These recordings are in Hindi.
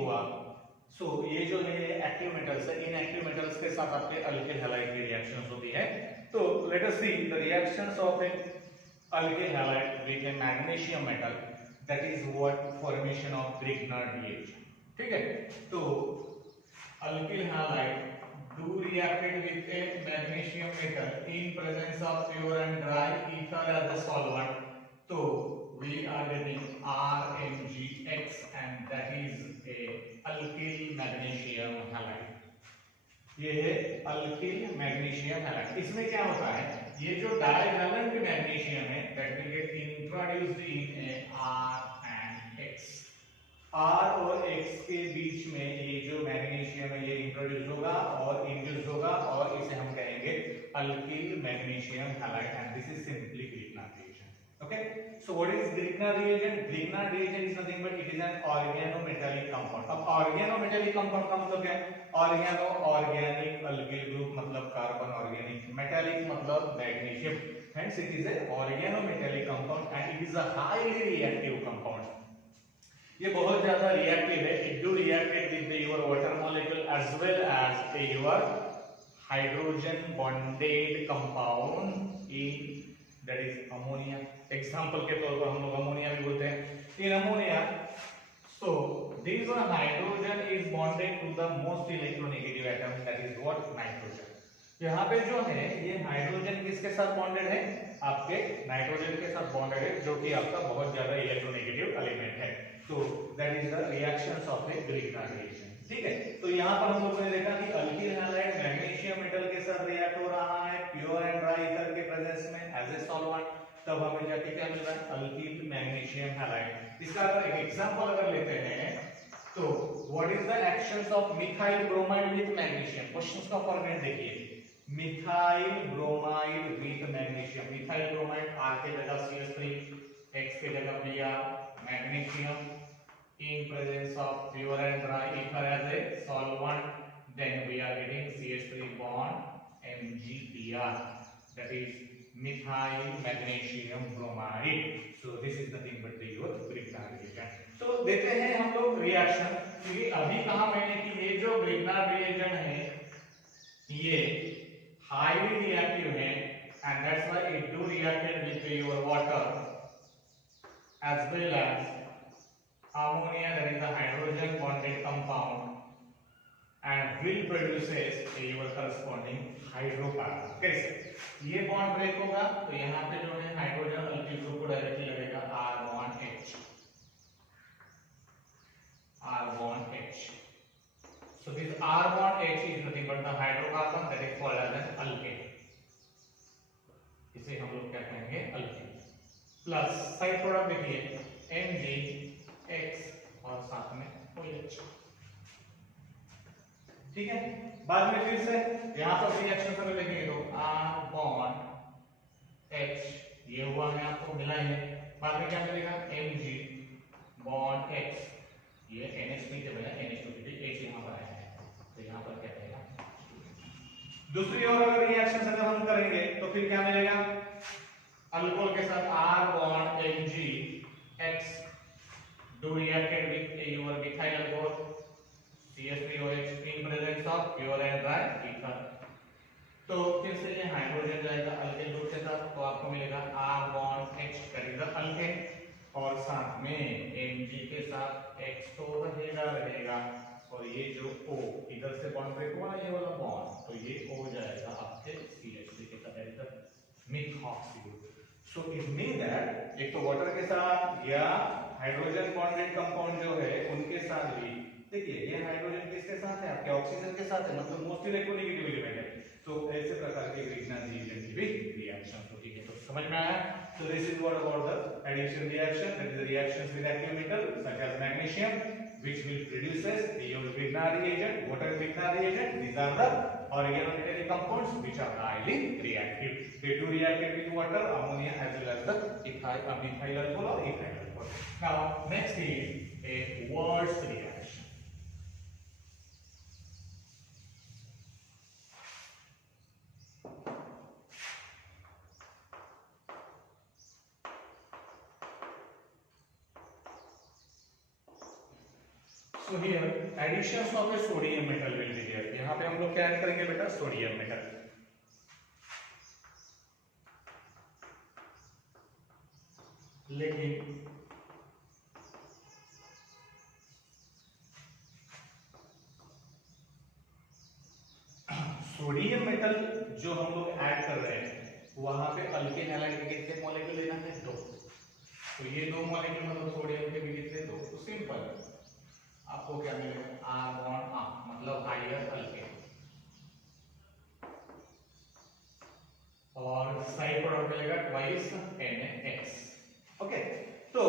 हुआ, सो ये जो है एक्टिव मेटल्स है, इन एक्टिव मेटल्स के साथ आपके अल्किल हैलाइड की रिएक्शंस होती है। तो let us see the reactions of a alkyl halide with a magnesium metal, that is what formation of Grignard reaction. ठीक है, तो alkyl halide do reacted with a magnesium metal in presence of pure and dry ether as a solvent, so we are getting RMgX and that is a alkyl magnesium halide। ये है अल्किल मैग्नीशियम हैलाइड। इसमें क्या होता है, ये जो डाइवैलेंट मैग्नीशियम है that will get introduced in A R and X। R और X के बीच में ये जो मैग्नीशियम है ये इंट्रोड्यूस होगा और इंड्यूस होगा और इसे हम कहेंगे alkyl magnesium halide and this is simply Grignard reaction. Okay, so what is Grignard reaction? Grignard reaction is nothing but it is an organometallic compound. अब ऑर्गेनोमेटेलिक कंपाउंड का मतलब क्या है? ऑर्गेनो ऑर्गेनिक, अल्किल ग्रुप मतलब कार्बन ऑर्गेनिक, मेटालिक मतलब magnesium, hence it is a organometallic compound and it is a highly reactive compound. ये बहुत ज्यादा रिएक्टिव है। It do reacted with your water molecule as well as your hydrogen bonded compound in that is ammonia. Example के तौर पर हम लोग अमोनिया भी बोलते हैं। In ammonia, so this one hydrogen is bonded to the most electronegative atom that is what nitrogen. यहाँ पे जो है ये हाइड्रोजन किसके साथ बॉन्डेड है? आपके नाइट्रोजन के साथ बॉन्डेड है, जो कि आपका बहुत ज्यादा इलेक्ट्रोनेगेटिव एलिमेंट है। तो that is the reactions of a Grignard reaction. ठीक है, तो यहाँ पर हम लोगों ने देखा कि अल्किल हैलाइड मैग्नीशियम मेटल के साथ रिएक्ट हो रहा है प्योर एंड ड्राई ईथर के प्रेजेंस में एज ए सॉल्वेंट, तब हमें जाके क्या मिल रहा है? Alkyl magnesium halide. इसका अगर एक एग्जांपल अगर लेते हैं तो what is the actions of methyl bromide with magnesium? Questions का फॉर्मेट देखिए, methyl bromide with magnesium. Methyl bromide R के जगह CH3, X के जगह Br, magnesium in presence of pure and dry ether as a solvent, then we are getting CH3 bond MgBr, that is methyl magnesium bromide। so this is nothing but the your Grignard reaction. तो देते हैं हम लोग रिएक्शन, क्योंकि अभी कहा मैंने कि ये जो ग्रिग्नर रिएक्शन है ये हाईली रिएक्टिव है and that's why it do reacted with your water as well as ammonia, that is a hydrogen bonded compound and will produces your corresponding hydrocarbon। कैसे? ये बॉन्ड ब्रेक होगा तो यहाँ पे जो है हाइड्रोजन अल्किल ग्रुप को डायरेक्टली लगेगा R bond H, R bond H। so this R bond H is nothing but the hydrocarbon that is called as an alkane। इसे हम लोग क्या कहेंगे? अल्कीन। प्लस साइड प्रोडक्ट देखिए MgX और साथ में OH। ठीक है, बाद में फिर से यहां पर रिएक्शन कर लेंगे तो R बॉन्ड H ये हुआ है, आपको मिला है। बाद में क्या मिलेगा? Mg बॉन्ड X, ये NH3 के बजाय NH2 की H यहां पर आया है, तो यहां पर क्या रहेगा? दूसरी ओर अगर रिएक्शन अगर हम करेंगे तो फिर क्या मिलेगा? अल्कोहल के साथ R bond MgX do reacted with your methyl alcohol CH3OH in presence of pure and dry ether। तो फिर से ये हाइड्रोजन जाएगा अल्केन ग्रुप के साथ, तो आपको मिलेगा R bond H that is the alkane, और साथ में Mg के साथ X तो रहेगा और ये जो O इधर से बॉन्ड ब्रेक हुआ ये वाला बॉन्ड, तो ये O जाएगा आपके CH3 के साथ, that is the methoxy group। so it means that एक तो वाटर के साथ या हाइड्रोजन बॉन्डेड कंपाउंड जो है उनके साथ भी, देखिए ये हाइड्रोजन किसके साथ है? आपके ऑक्सीजन के साथ है, मतलब मोस्ट इलेक्ट्रोनेगेटिव एलिमेंट है। तो ऐसे प्रकार के ग्रिग्नर रिएक्शन की भी रिएक्शन होती है। तो समझ में आया? so this is what about the addition reaction, that is the reactions with active metal such as magnesium which will produces your grignard reagent, water grignard reagent. These are the organometallic compounds which are highly reactive. They do react with water, ammonia as well as the methyl alcohol or ethyl alcohol। now next is a Wurtz reaction। So here additions of a sodium metal will be there. यहाँ पे हम लोग क्या ऐड करेंगे बेटा? Sodium metal. लेकिन सोडियम मेटल जो हम लोग ऐड कर रहे हैं वहां पे अल्केन हैलाइड के कितने मॉलिक्यूल लेना है? 2. तो ये 2 मॉलिक्यूल मतलब सोडियम के भी कितने? 2. तो सिंपल आपको क्या मिलेगा? R बॉन्ड R मतलब हाइयर अल्केन और साइड प्रोडक्ट मिलेगा ट्वाइस NaX. ओके, तो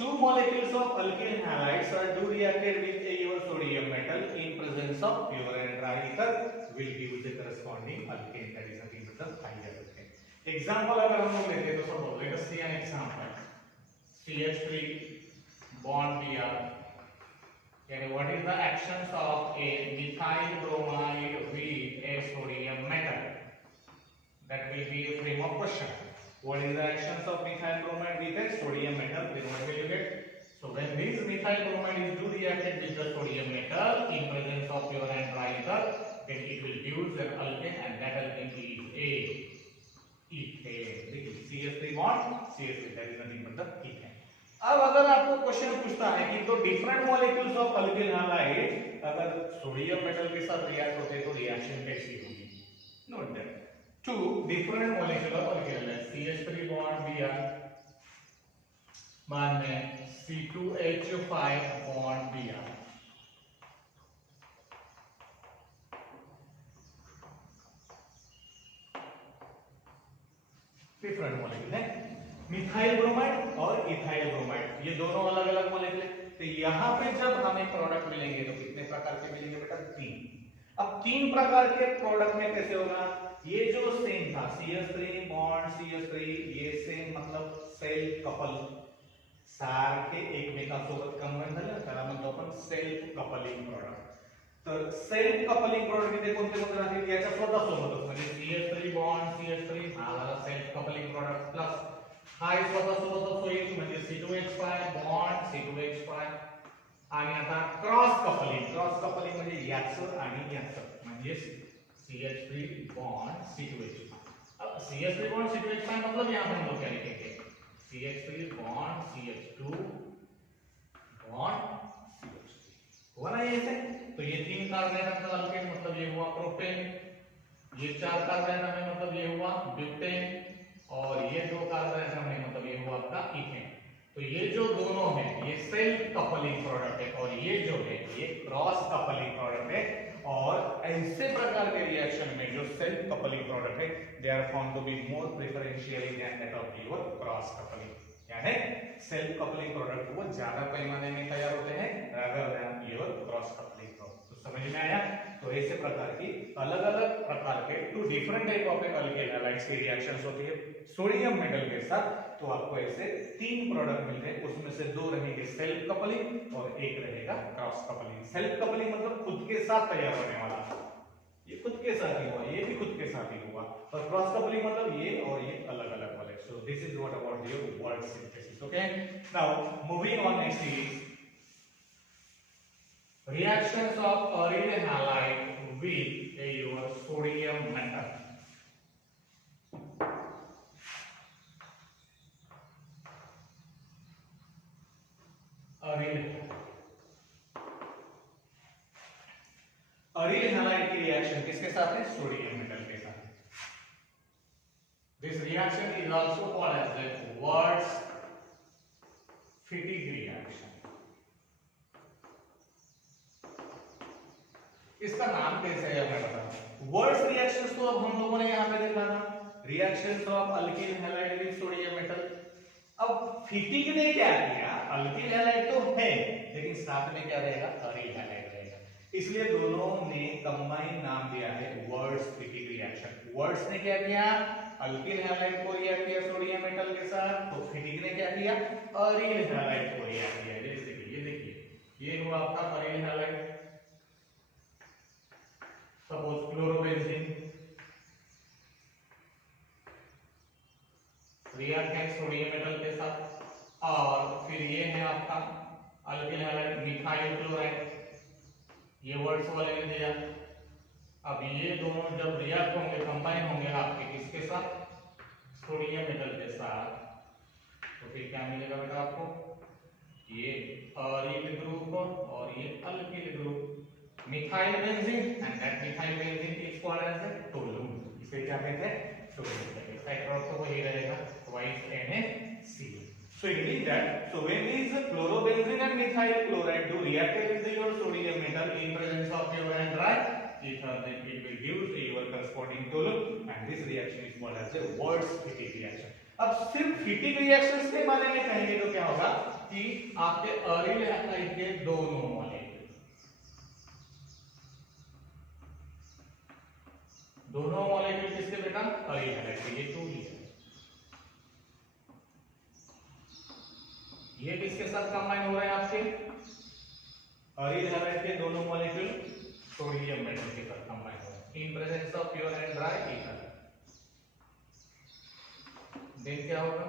2 molecules of alkyl halides are do reacted with your sodium metal in presence of pure and dry ether will give the corresponding alkane, that is nothing but the higher alkane. Example अगर हम लोग लेते हैं तो suppose let us see an example. CH3 bond Br. यानी what is the actions of a methyl bromide with a sodium metal? That will be a frame of question. What is the actions of methyl bromide with a sodium metal? Then what will you get? So when this methyl bromide is do reacted with the sodium metal in presence of pure and dry ether, then it will use an alkane and that alkane is a ethane. CH3 bond CH3, that is nothing but the ethane. अब अगर आपको क्वेश्चन पूछता है कि तो different molecules of alkyl halide अगर सोडियम मेटल के साथ रिएक्ट होते हैं तो रिएक्शन कैसी होगी? Note that 2 different molecular alkyl CH3 bond Br बाद में C2H5 bond Br. Different molecule है, मिथाइल ब्रोमाइड और इथाइल ब्रोमाइड, ये दोनों अलग अलग मॉलिक्यूल है. तो यहाँ पे जब हमें प्रोडक्ट मिलेंगे तो कितने प्रकार के मिलेंगे बेटा? 3. अब 3 प्रकार के प्रोडक्ट में कैसे होगा? ये जो सेम था CH3 बॉन्ड CH3 ये सेम मतलब सेल्फ कपल सारखे एकमेकांसोबत कंबाईन झाले त्याला म्हणतो आपण सेल्फ कपलिंग प्रोडक्ट. तर सेल्फ कपलिंग प्रोडक्ट इथे कोणते कोणते राहतील? याच्या स्वतः सोबतच म्हणजे CH3 बॉन्ड CH3 हा झाला सेल्फ कपलिंग प्रोडक्ट प्लस हा स्वतः सोबतच होईल म्हणजे C2H5 बॉन्ड C2H5 आणि आता क्रॉस कपलिंग म्हणजे याचं आणि याचं म्हणजे CH3 बॉन्ड C2H5. अब CH3 बॉन्ड C2H5 मतलब यहां हम लोग क्या लिखेंगे? CH3 bond CH2 bond CH3 हुआ ना ये से. तो ये 3 कार्बन का अल्केन मतलब ये हुआ प्रोपेन, ये 4 कार्बन में मतलब ये हुआ ब्यूटेन और ये 2 कार्बन में मतलब ये हुआ आपका इथेन. तो ये जो दोनों है ये सेल्फ कपलिंग प्रोडक्ट है और ये जो है ये क्रॉस कपलिंग प्रोडक्ट है. और ऐसे प्रकार के रिएक्शन में जो सेल्फ कपलिंग प्रोडक्ट है they are found to be more preferentially than that of your cross coupling. यानी सेल्फ कपलिंग प्रोडक्ट वो ज्यादा पैमाने में तैयार होते हैं rather than your cross coupling product. तो समझ में आया? तो ऐसे प्रकार की अलग-अलग प्रकार के 2 different type of alkyl halides की रिएक्शंस होती है सोडियम मेटल के साथ. तो आपको ऐसे 3 प्रोडक्ट मिलते हैं, उसमें से 2 रहेंगे सेल्फ कपलिंग और 1 रहेगा क्रॉस कपलिंग. सेल्फ कपलिंग मतलब खुद के साथ तैयार होने वाला, ये खुद के साथ ही हुआ, ये भी खुद के साथ ही हुआ. और क्रॉस कपलिंग मतलब ये और ये अलग-अलग वाले. So this is what about your Wurtz synthesis. Okay, now moving on next is reactions of aryl halide with your sodium metal. Aryl halide की रिएक्शन किसके साथ है? सोडियम मेटल के साथ. This reaction is also called as the Wurtz Fittig reaction. इसका नाम कैसे है मैं बताऊं. वर्ड्स रिएक्शंस तो अब हम लोगों ने यहां पे देखा था, reactions of alkyl halide with sodium metal. अब फिटिग ने क्या किया? अल्किल हैलाइड तो है लेकिन साथ में क्या रहेगा? अरील हैलाइड रहेगा. इसलिए दोनों ने कंबाइन नाम दिया है वर्ड्स फिटिग रिएक्शन. वर्ड्स ने क्या किया? अल्किल हैलाइड को रिएक्ट किया सोडियम मेटल के साथ. तो फिटिग ने क्या किया? अरील हैलाइड को रिएक्ट किया. जैसे कि ये देखिए ये हुआ आपका अरील हैलाइड. सपोज क्लोरोबेंजीन रिएक्ट है सोडियम मेटल के साथ और फिर ये है आपका अल्किल हैलाइड मिथाइल क्लोराइड. ये वर्ड्स वाले ने दिया। अब ये दोनों जब रिएक्ट होंगे, कंबाइन होंगे आपके किसके साथ, सोडियम मेटल के साथ, तो फिर क्या मिलेगा बेटा आपको, ये अरील ग्रुप और ये alkyl group, methyl benzene, and that methyl benzene is called as toluene. इसे क्या कहते हैं, टोलून कहते हैं। एक्रोस तो वही रहेगा, twice NaCl. So it means that, so when these chlorobenzene and methyl chloride do react with your sodium metal in presence of pure and dry ether, then it will give your corresponding toluene, and this reaction is called as a Wurtz-Fittig reaction. अब सिर्फ फिटिक रिएक्शंस के बारे में कहेंगे तो क्या होगा कि आपके अरील हैलाइड के दोनों मॉलिक्यूल किसके बेटा, अरील हैलाइड के, ये 2 लिया, ये किसके साथ कंबाइन हो रहे हैं आपके, अरील हैलाइड के दोनों मॉलिक्यूल सोडियम मेटल के साथ कंबाइन हो रहे हैं in presence of pure and dry ether. Then क्या होगा,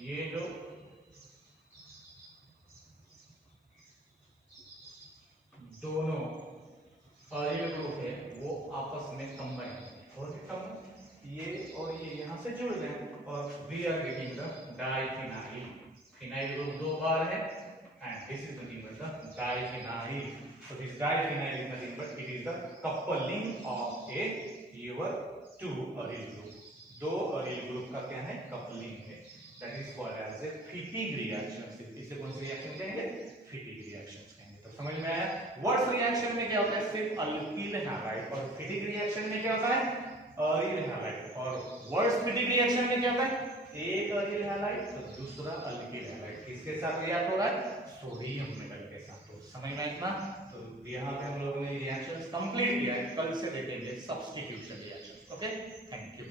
ये जो दोनों अरील ग्रुप है वो आपस में कंबाइन हो रहे हैं, ये और ये यहां से जुड़ गए और we are getting the diphenyl. Phenyl group 2 बार है and this is nothing but the diphenyl. So this diphenyl is nothing but it is the coupling of a your 2 aryl group. 2 aryl group का क्या है, कपलिंग है, that is called as a Fittig reaction. इसे कौन सी रिएक्शन कहेंगे, फिटिग रिएक्शन कहेंगे। तो समझ में आया, वर्ट्स रिएक्शन में क्या होता है, सिर्फ अल्किल हैलाइड, और फिटिग रिएक्शन में क्या होता है, अरील हैलाइड, और वर्ट्स-फिटिग रिएक्शन में क्या होता है, एक अरील हैलाइड तो दूसरा अल्किल हैलाइड, किसके साथ रिएक्ट हो रहा है, सोडियम मेटल के साथ। तो समझ में इतना, तो यहाँ पे हम लोगों ने रिएक्शंस कंप्लीट किया है, कल से देखेंगे substitution reaction. Okay, thank you.